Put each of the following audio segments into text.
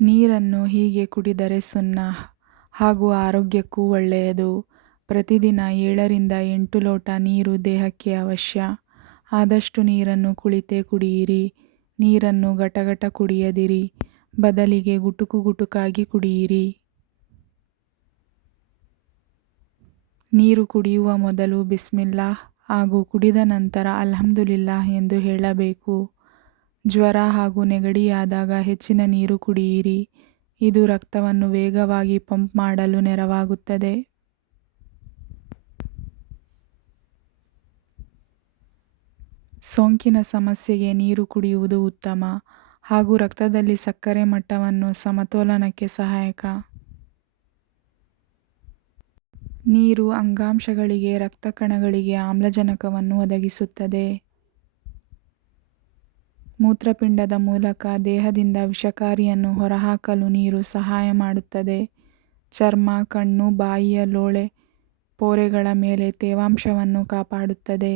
ನೀರನ್ನು ಹೀಗೆ ಕುಡಿದರೆ ಸುನ್ನಹ್ ಹಾಗೂ ಆರೋಗ್ಯಕ್ಕೂ ಒಳ್ಳೆಯದು. ಪ್ರತಿದಿನ 7ರಿಂದ 8 ಲೋಟ ನೀರು ದೇಹಕ್ಕೆ ಅವಶ್ಯ. ಆದಷ್ಟು ನೀರನ್ನು ಕುಳಿತೇ ಕುಡಿಯಿರಿ. ನೀರನ್ನು ಗಟಗಟ ಕುಡಿಯದಿರಿ, ಬದಲಿಗೆ ಗುಟುಕು ಗುಟುಕಾಗಿ ಕುಡಿಯಿರಿ. ನೀರು ಕುಡಿಯುವ ಮೊದಲು ಬಿಸ್ಮಿಲ್ಲಾಹ್ ಹಾಗೂ ಕುಡಿದ ನಂತರ ಅಲ್ಹಮ್ದುಲಿಲ್ಲಾಹ್ ಎಂದು ಹೇಳಬೇಕು. ಜ್ವರ ಹಾಗೂ ನೆಗಡಿಯಾದಾಗ ಹೆಚ್ಚಿನ ನೀರು ಕುಡಿಯಿರಿ. ಇದು ರಕ್ತವನ್ನು ವೇಗವಾಗಿ ಪಂಪ್ ಮಾಡಲು ನೆರವಾಗುತ್ತದೆ. ಸೋಂಕಿನ ಸಮಸ್ಯೆಗೆ ನೀರು ಕುಡಿಯುವುದು ಉತ್ತಮ ಹಾಗೂ ರಕ್ತದಲ್ಲಿ ಸಕ್ಕರೆ ಮಟ್ಟವನ್ನು ಸಮತೋಲನಕ್ಕೆ ಸಹಾಯಕ. ನೀರು ಅಂಗಾಂಶಗಳಿಗೆ, ರಕ್ತ ಕಣಗಳಿಗೆ ಆಮ್ಲಜನಕವನ್ನು ಒದಗಿಸುತ್ತದೆ. ಮೂತ್ರಪಿಂಡದ ಮೂಲಕ ದೇಹದಿಂದ ವಿಷಕಾರಿಯನ್ನು ಹೊರಹಾಕಲು ನೀರು ಸಹಾಯ ಮಾಡುತ್ತದೆ. ಚರ್ಮ, ಕಣ್ಣು, ಬಾಯಿಯ ಲೋಳೆ ಪೊರೆಗಳ ಮೇಲೆ ತೇವಾಂಶವನ್ನು ಕಾಪಾಡುತ್ತದೆ.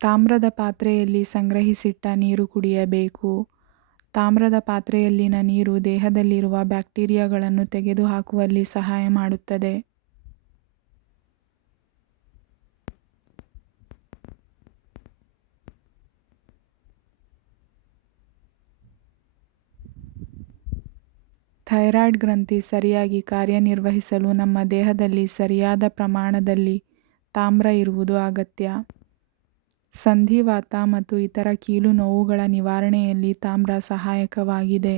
ತಾಮ್ರದ ಪಾತ್ರೆಯಲ್ಲಿ ಸಂಗ್ರಹಿಸಿಟ್ಟ ನೀರು ಕುಡಿಯಬೇಕು. ತಾಮ್ರದ ಪಾತ್ರೆಯಲ್ಲಿನ ನೀರು ದೇಹದಲ್ಲಿರುವ ಬ್ಯಾಕ್ಟೀರಿಯಾಗಳನ್ನು ತೆಗೆದುಹಾಕುವಲ್ಲಿ ಸಹಾಯ ಮಾಡುತ್ತದೆ. ಥೈರಾಯ್ಡ್ ಗ್ರಂಥಿ ಸರಿಯಾಗಿ ಕಾರ್ಯನಿರ್ವಹಿಸಲು ನಮ್ಮ ದೇಹದಲ್ಲಿ ಸರಿಯಾದ ಪ್ರಮಾಣದಲ್ಲಿ ತಾಮ್ರ ಇರುವುದು ಅಗತ್ಯ. ಸಂಧಿವಾತ ಮತ್ತು ಇತರ ಕೀಲು ನೋವುಗಳ ನಿವಾರಣೆಯಲ್ಲಿ ತಾಮ್ರ ಸಹಾಯಕವಾಗಿದೆ.